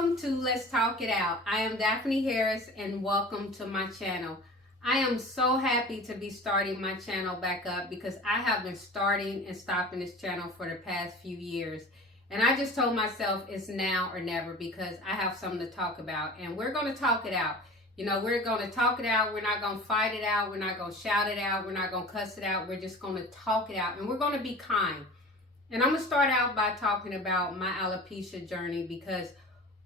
Welcome to Let's Talk It Out. I am Daphne Harris and welcome to my channel. I am so happy to be starting my channel back up because I have been starting and stopping this channel for the past few years. And I just told myself it's now or never because I have something to talk about and we're going to talk it out. You know, we're going to talk it out. We're not going to fight it out. We're not going to shout it out. We're not going to cuss it out. We're just going to talk it out and we're going to be kind. And I'm going to start out by talking about my alopecia journey because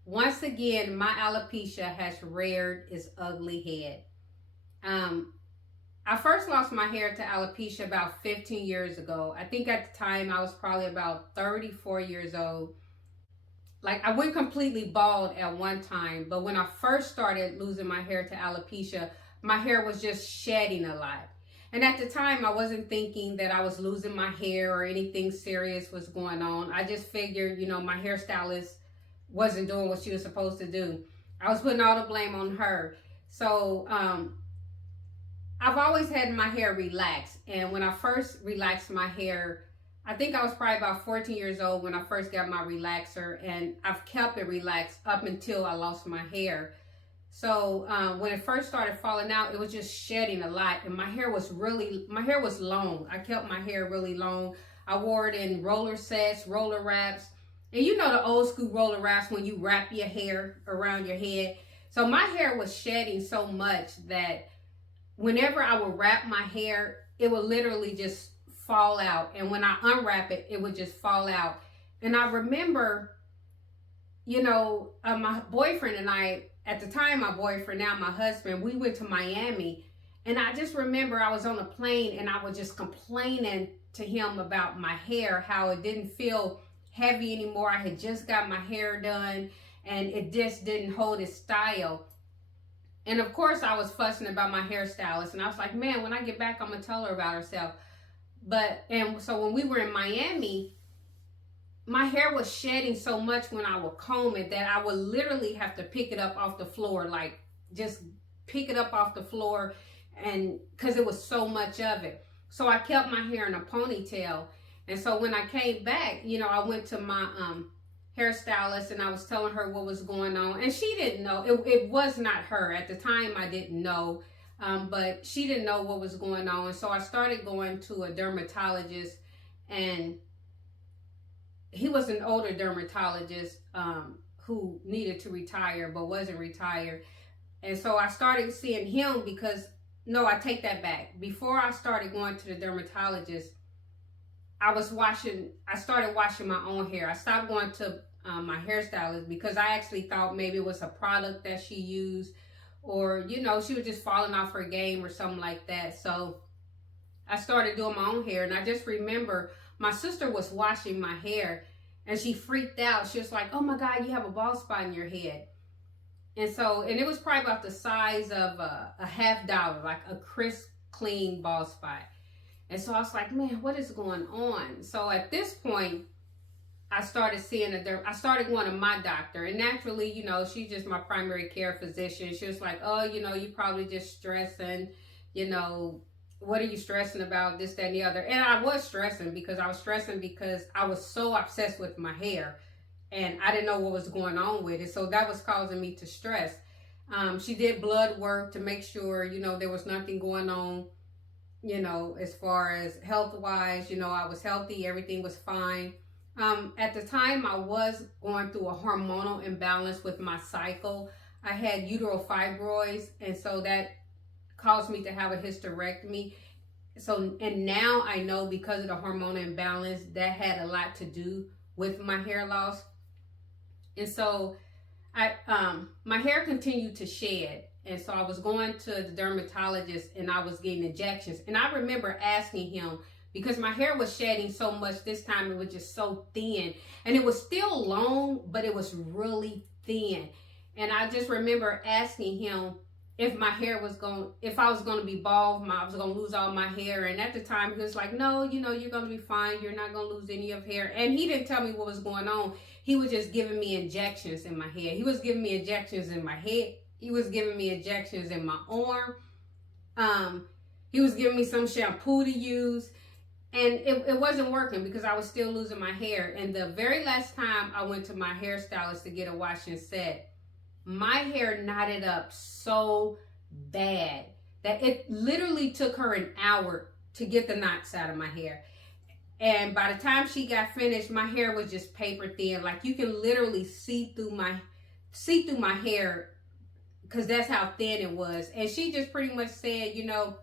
once again, my alopecia has reared its ugly head. I first lost my hair to alopecia about 15 years ago. I think at the time I was probably about 34 years old. Like I went completely bald at one time, but when I first started losing my hair to alopecia, my hair was just shedding a lot. And at the time, I wasn't thinking that I was losing my hair or anything serious was going on. I just figured, you know, my hairstylist wasn't doing what she was supposed to do. I was putting all the blame on her. So I've always had my hair relaxed. And when I first relaxed my hair, I think I was probably about 14 years old when I first got my relaxer. And I've kept it relaxed up until I lost my hair. So when it first started falling out, it was just shedding a lot. And my hair was long. I kept my hair really long. I wore it in roller sets, roller wraps. And you know the old school roller wraps when you wrap your hair around your head. So my hair was shedding so much that whenever I would wrap my hair, it would literally just fall out. And when I unwrap it, it would just fall out. And I remember, you know, my boyfriend and I, at the time, my boyfriend, now my husband, we went to Miami. And I just remember I was on a plane and I was just complaining to him about my hair, how it didn't feel heavy anymore. I had just got my hair done and it just didn't hold its style. And of course I was fussing about my hairstylist and I was like, man, when I get back, I'm gonna tell her about herself. And so when we were in Miami, my hair was shedding so much when I would comb it that I would literally have to pick it up off the floor, like just pick it up off the floor, and because it was so much of it. So I kept my hair in a ponytail. And so when I came back, you know, I went to my hairstylist and I was telling her what was going on. And she didn't know. It was not her. At the time, I didn't know. But she didn't know what was going on. So I started going to a dermatologist. And he was an older dermatologist who needed to retire but wasn't retired. And so I started seeing him because, no, I take that back. Before I started going to the dermatologist, I started washing my own hair. I stopped going to my hairstylist because I actually thought maybe it was a product that she used or, you know, she was just falling off her game or something like that. So I started doing my own hair. And I just remember my sister was washing my hair and she freaked out. She was like, oh my God, you have a bald spot in your head. And it was probably about the size of a $50, like a crisp, clean bald spot. And so I was like, man, what is going on? So at this point, I started I started going to my doctor. And naturally, you know, she's just my primary care physician. She was like, oh, you know, you probably just stressing, you know, what are you stressing about, this, that, and the other. And I was stressing because I was so obsessed with my hair. And I didn't know what was going on with it. So that was causing me to stress. She did blood work to make sure, you know, there was nothing going on. You know, as far as health-wise, you know, I was healthy, everything was fine. At the time, I was going through a hormonal imbalance with my cycle. I had uterine fibroids, and so that caused me to have a hysterectomy. And now I know because of the hormonal imbalance, that had a lot to do with my hair loss. And so my hair continued to shed. And so I was going to the dermatologist and I was getting injections. And I remember asking him, because my hair was shedding so much this time, it was just so thin. And it was still long, but it was really thin. And I just remember asking him if I was going to be bald, I was going to lose all my hair. And at the time, he was like, no, you know, you're going to be fine. You're not going to lose any of hair. And he didn't tell me what was going on. He was just giving me injections in my head. He was giving me injections in my head. He was giving me injections in my arm. He was giving me some shampoo to use. And it wasn't working because I was still losing my hair. And the very last time I went to my hairstylist to get a wash and set, my hair knotted up so bad that it literally took her an hour to get the knots out of my hair. And by the time she got finished, my hair was just paper thin. Like you can literally see through my hair because that's how thin it was. And she just pretty much said, you know,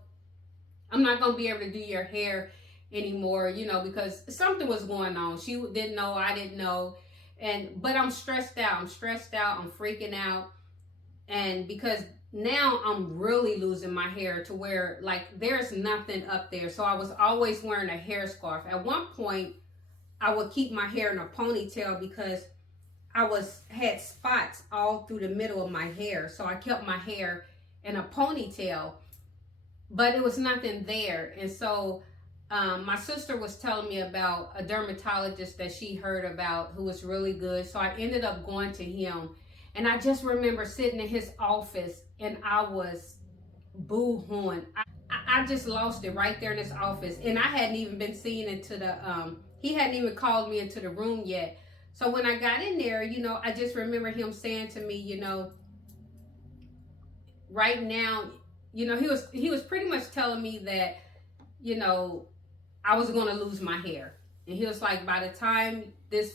I'm not going to be able to do your hair anymore, you know, because something was going on. She didn't know, I didn't know. But I'm stressed out. I'm freaking out. And because now I'm really losing my hair to where like there's nothing up there. So I was always wearing a hair scarf. At one point, I would keep my hair in a ponytail because I had spots all through the middle of my hair. So I kept my hair in a ponytail, but it was nothing there. And so my sister was telling me about a dermatologist that she heard about who was really good. So I ended up going to him. And I just remember sitting in his office and I was boo-hooing. I just lost it right there in his office. And I hadn't even been seen into the, he hadn't even called me into the room yet. So when I got in there, you know, I just remember him saying to me, you know, right now, you know, he was pretty much telling me that, you know, I was going to lose my hair. And he was like, by the time this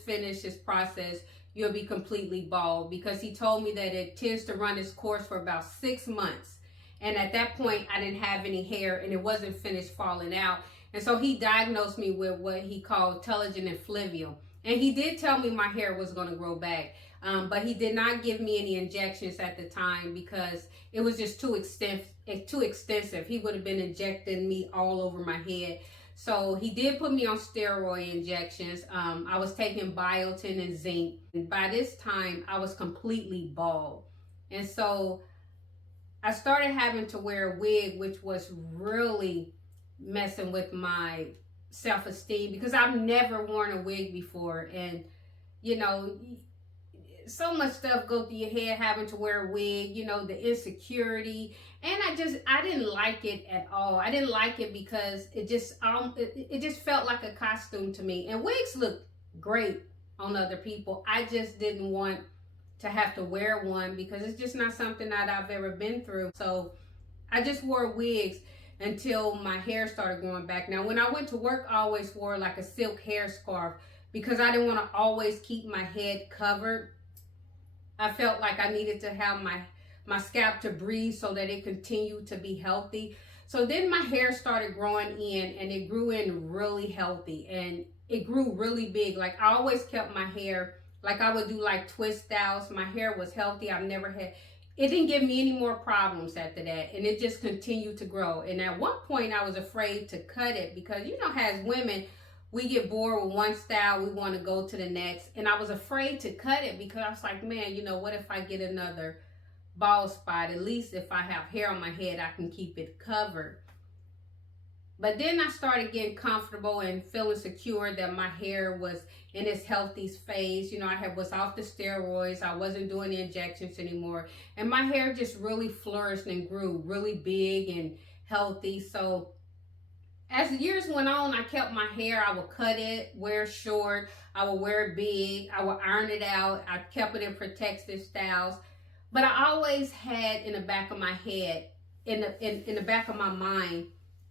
process, you'll be completely bald, because he told me that it tends to run its course for about 6 months. And at that point, I didn't have any hair and it wasn't finished falling out. And so he diagnosed me with what he called telogen effluvium. And he did tell me my hair was going to grow back. But he did not give me any injections at the time because it was just too extensive. He would have been injecting me all over my head. So he did put me on steroid injections. I was taking biotin and zinc. And by this time, I was completely bald. And so I started having to wear a wig, which was really messing with my self-esteem because I've never worn a wig before. And, you know, so much stuff go through your head having to wear a wig, you know, the insecurity. And I didn't like it at all. I didn't like it because it just felt like a costume to me. And wigs look great on other people. I just didn't want to have to wear one because it's just not something that I've ever been through. So I just wore wigs until my hair started growing back. Now, when I went to work, I always wore like a silk hair scarf because I didn't want to always keep my head covered. I felt like I needed to have my scalp to breathe so that it continued to be healthy. So then my hair started growing in, and it grew in really healthy, and it grew really big. Like I always kept my hair, like I would do like twist styles. My hair was healthy. It didn't give me any more problems after that, and it just continued to grow. And at one point I was afraid to cut it because, you know, as women, we get bored with one style, we want to go to the next. And I was afraid to cut it because I was like, man, you know, what if I get another bald spot? At least if I have hair on my head, I can keep it covered. But then I started getting comfortable and feeling secure that my hair was in its healthy phase. You know, I was off the steroids. I wasn't doing the injections anymore. And my hair just really flourished and grew really big and healthy. So as the years went on, I kept my hair. I would cut it, wear it short. I would wear it big. I would iron it out. I kept it in protective styles. But I always had in the back of my head, in the back of my mind,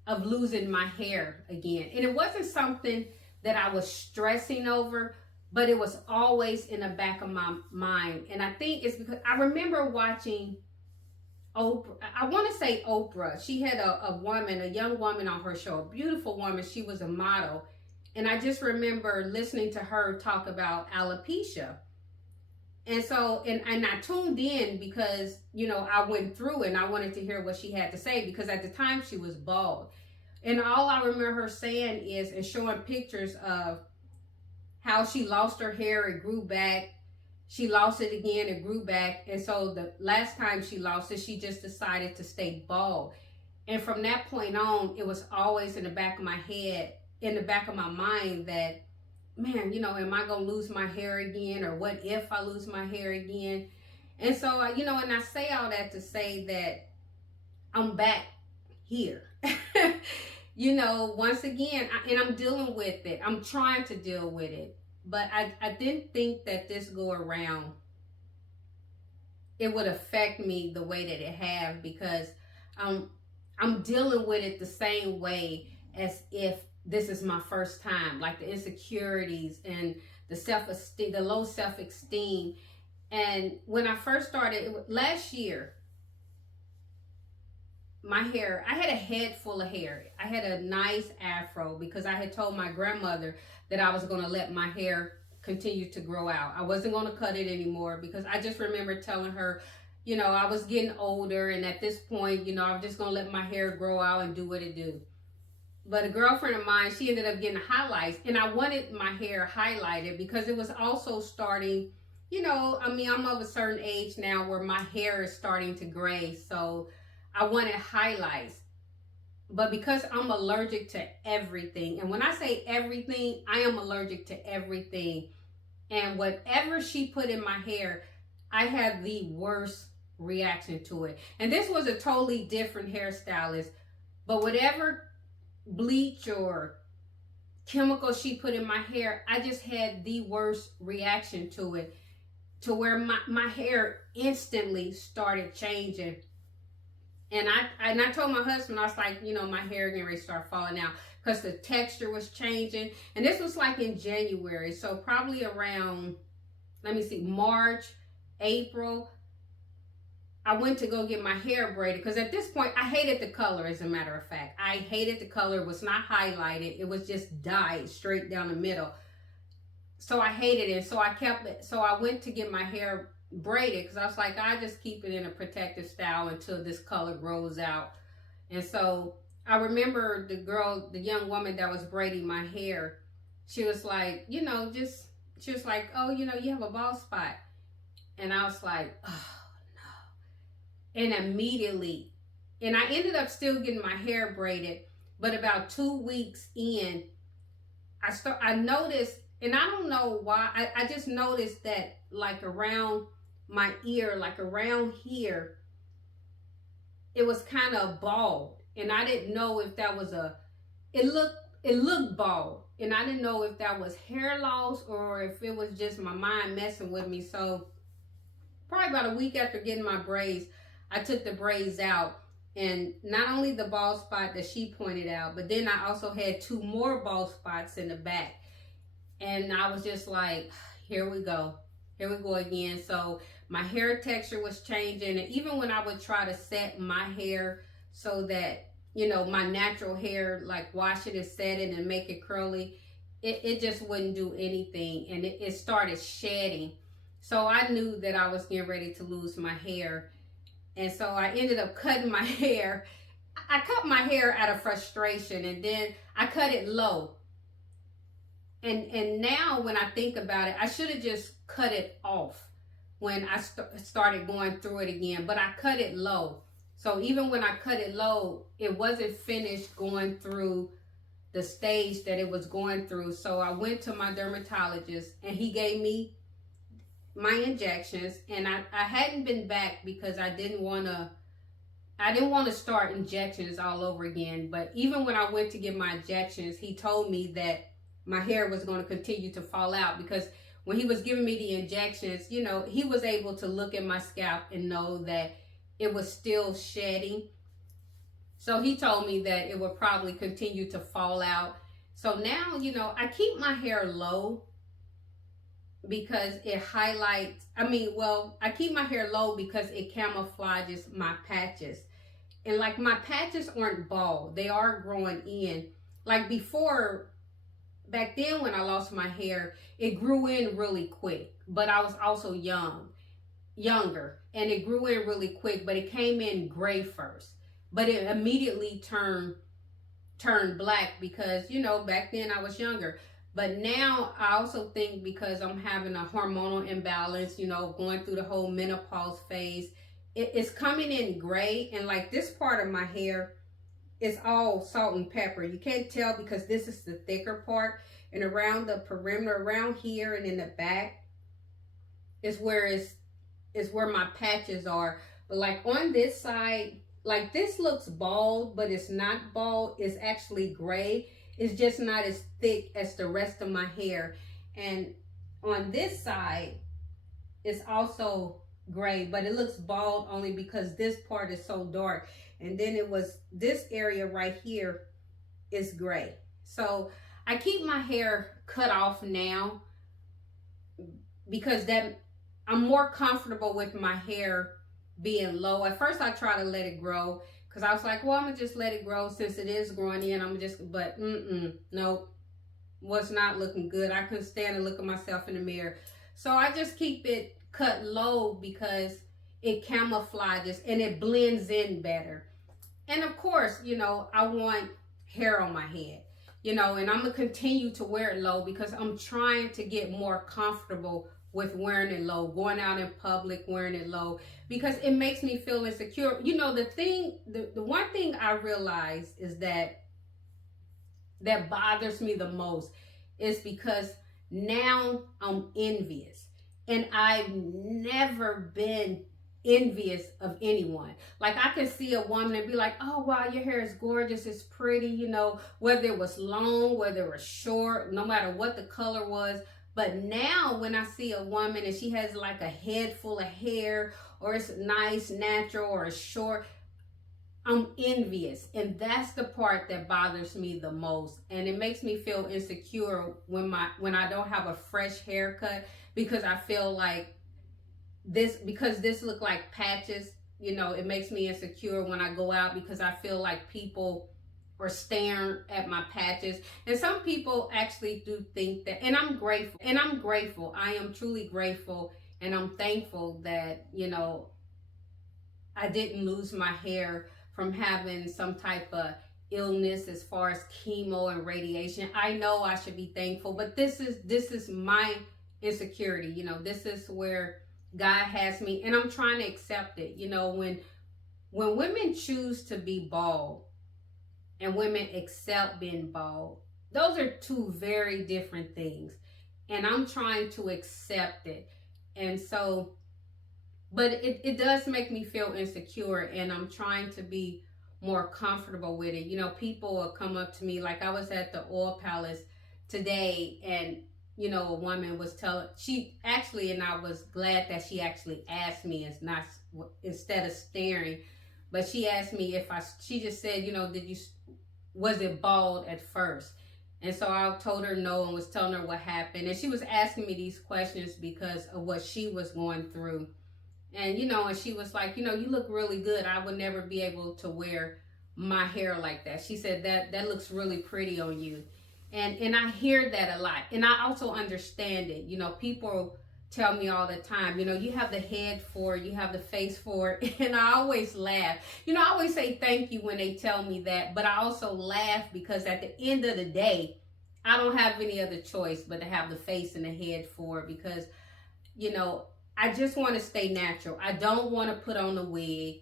of losing my hair again. And it wasn't something that I was stressing over, but it was always in the back of my mind. And I think it's because I remember watching Oprah. I want to say Oprah. She had a young woman on her show, a beautiful woman. She was a model. And I just remember listening to her talk about alopecia. And so, and I tuned in because, you know, I went through it and I wanted to hear what she had to say because at the time she was bald. And all I remember her saying is, and showing pictures of how she lost her hair, it grew back. She lost it again, it grew back. And so the last time she lost it, she just decided to stay bald. And from that point on, it was always in the back of my head, in the back of my mind that, man, you know, am I going to lose my hair again? Or what if I lose my hair again? And so, you know, and I say all that to say that I'm back here. once again, and I'm dealing with it. I'm trying to deal with it. But I didn't think that this go around, it would affect me the way that it have, because um, I'm dealing with it the same way as if this is my first time, like the insecurities and the self-esteem, the low self-esteem. And when I first started last year, my hair, I had a head full of hair. I had a nice afro because I had told my grandmother that I was going to let my hair continue to grow out. I wasn't going to cut it anymore because I just remember telling her, I was getting older, and at this point, I'm just going to let my hair grow out and do what it do. But a girlfriend of mine, she ended up getting highlights, and I wanted my hair highlighted because it was also starting, I'm of a certain age now where my hair is starting to gray. So I wanted highlights. But because I'm allergic to everything, and when I say everything, I am allergic to everything. And whatever she put in my hair, I had the worst reaction to it. And this was a totally different hairstylist, but whatever bleach or chemical she put in my hair, I just had the worst reaction to it, to where my hair instantly started changing. And I told my husband, I was like, my hair getting ready to start falling out because the texture was changing. And this was like in January. So probably around, March, April, I went to go get my hair braided because at this point, I hated the color, as a matter of fact. I hated the color. It was not highlighted. It was just dyed straight down the middle. So I hated it. So I kept it. So I went to get my hair braided because I was like, I just keep it in a protective style until this color grows out. And so I remember the young woman that was braiding my hair, she was like, she was like, oh, you have a bald spot. And I was like, oh no. And immediately, and I ended up still getting my hair braided, but about 2 weeks in, I noticed, and I don't know why, I just noticed that like around my ear, like around here, it was kind of bald. And I didn't know if that was it looked bald. And I didn't know if that was hair loss or if it was just my mind messing with me. So probably about a week after getting my braids, I took the braids out. And not only the bald spot that she pointed out, but then I also had 2 more bald spots in the back. And I was just like, here we go. Here we go again. So my hair texture was changing. And even when I would try to set my hair so that, my natural hair, like wash it and set it and make it curly, it just wouldn't do anything. And it started shedding. So I knew that I was getting ready to lose my hair. And so I ended up cutting my hair. I cut my hair out of frustration, and then I cut it low. And now when I think about it, I should have just cut it off when I started going through it again. But I cut it low. So even when I cut it low, it wasn't finished going through the stage that it was going through. So I went to my dermatologist, and he gave me my injections. And I hadn't been back because I didn't want to start injections all over again. But even when I went to get my injections, he told me that my hair was going to continue to fall out, because when he was giving me the injections, he was able to look at my scalp and know that it was still shedding. So he told me that it would probably continue to fall out. So now, I keep my hair low because it highlights, I keep my hair low because it camouflages my patches. And like my patches aren't bald, they are growing in. Like before, back then when I lost my hair, it grew in really quick, but I was also younger, and it grew in really quick, but it came in gray first, but it immediately turned black because, back then I was younger. But now I also think because I'm having a hormonal imbalance, going through the whole menopause phase, it's coming in gray. And like this part of my hair is all salt and pepper. You can't tell because this is the thicker part. And around the perimeter, around here and in the back is where my patches are. But like on this side, like this looks bald, but it's not bald. It's actually gray. It's just not as thick as the rest of my hair. And on this side, it's also gray, but it looks bald only because this part is so dark. And then it was this area right here is gray. So I keep my hair cut off now because that I'm more comfortable with my hair being low. At first I try to let it grow because I was like, well, I'm gonna just let it grow since it is growing in. I'm just, but nope, was not looking good. I couldn't stand to look at myself in the mirror. So I just keep it cut low because it camouflages and it blends in better. And of course, you know, I want hair on my head, you know, and I'm gonna continue to wear it low because I'm trying to get more comfortable with wearing it low, going out in public wearing it low, because it makes me feel insecure. You know, the one thing I realize is that bothers me the most is because now I'm envious, and I've never been envious of anyone. Like I can see a woman and be like, oh wow, your hair is gorgeous, it's pretty, you know, whether it was long, whether it was short, no matter what the color was. But now when I see a woman and she has like a head full of hair, or it's nice, natural, or it's short, I'm envious. And that's the part that bothers me the most. And it makes me feel insecure when I don't have a fresh haircut, because I feel like this look like patches, you know, it makes me insecure when I go out because I feel like people are staring at my patches. And some people actually do think that, and I'm grateful. I am truly grateful, and I'm thankful that, you know, I didn't lose my hair from having some type of illness as far as chemo and radiation. I know I should be thankful, but this is my insecurity. You know, this is where God has me, and I'm trying to accept it. You know, when women choose to be bald and women accept being bald, those are two very different things. And I'm trying to accept it. And so, but it does make me feel insecure, and I'm trying to be more comfortable with it. You know, people will come up to me, like I was at the Oil Palace today, and you know, a woman was telling, she actually, and I was glad that she actually asked me, and not, instead of staring, but she asked me she just said, you know, was it bald at first? And so I told her no, and was telling her what happened. And she was asking me these questions because of what she was going through. And, you know, and she was like, you know, you look really good. I would never be able to wear my hair like that. She said that looks really pretty on you. And I hear that a lot. And I also understand it. You know, people tell me all the time, you know, you have the head for it, you have the face for it. And I always laugh. You know, I always say thank you when they tell me that. But I also laugh because at the end of the day, I don't have any other choice but to have the face and the head for it, because, you know, I just want to stay natural. I don't want to put on a wig.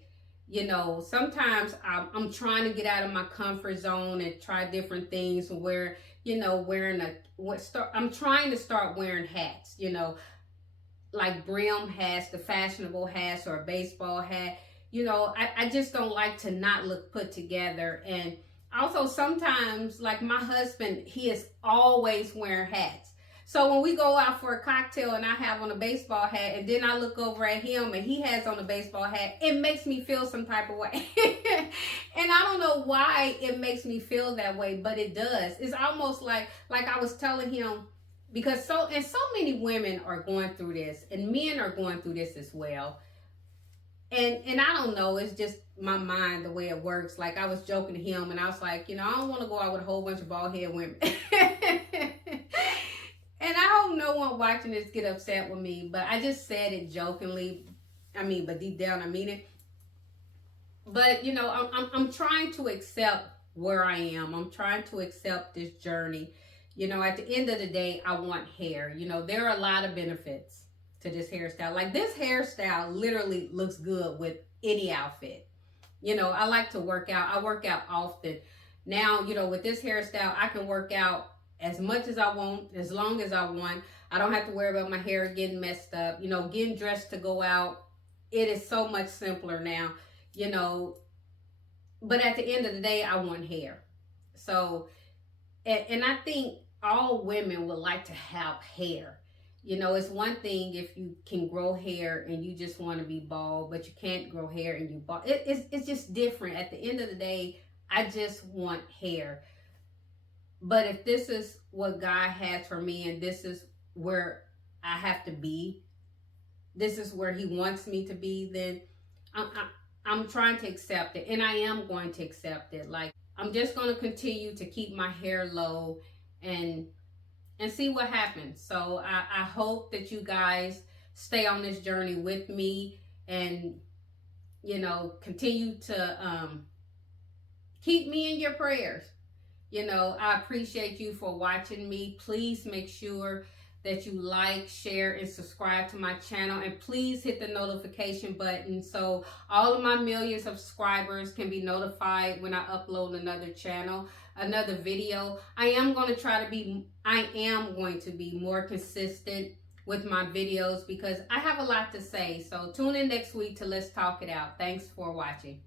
You know, sometimes I'm trying to get out of my comfort zone and try different things where, you know, I'm trying to start wearing hats, you know, like brim hats, the fashionable hats, or a baseball hat. You know, I just don't like to not look put together. And also sometimes, like my husband, he is always wearing hats. So when we go out for a cocktail and I have on a baseball hat, and then I look over at him and he has on a baseball hat, it makes me feel some type of way. And I don't know why it makes me feel that way, but it does. It's almost like I was telling him, because so many women are going through this, and men are going through this as well. And I don't know, it's just my mind, the way it works. Like I was joking to him, and I was like, you know, I don't want to go out with a whole bunch of bald head women. And I hope no one watching this get upset with me, but I just said it jokingly. But deep down I mean it. But you know, I'm trying to accept where I am. I'm trying to accept this journey. You know, at the end of the day, I want hair. You know, there are a lot of benefits to this hairstyle. Like this hairstyle literally looks good with any outfit. You know, I like to work out. I work out often. Now, you know, with this hairstyle, I can work out as much as I want, as long as I want. I don't have to worry about my hair getting messed up. You know, getting dressed to go out, it is so much simpler now. You know, But at the end of the day, I want hair. So, and I think all women would like to have hair. You know, it's one thing if you can grow hair and you just want to be bald, but you can't grow hair and you bald. It's just different. At the end of the day, I just want hair. But if this is what God has for me and this is where I have to be, this is where He wants me to be, then I'm trying to accept it, and I am going to accept it. Like, I'm just going to continue to keep my hair low and see what happens. So I hope that you guys stay on this journey with me and, you know, continue to keep me in your prayers. You know, I appreciate you for watching me. Please make sure that you like, share, and subscribe to my channel. And please hit the notification button so all of my millions of subscribers can be notified when I upload another video. I am going to be more consistent with my videos because I have a lot to say. So tune in next week to Let's Talk It Out. Thanks for watching.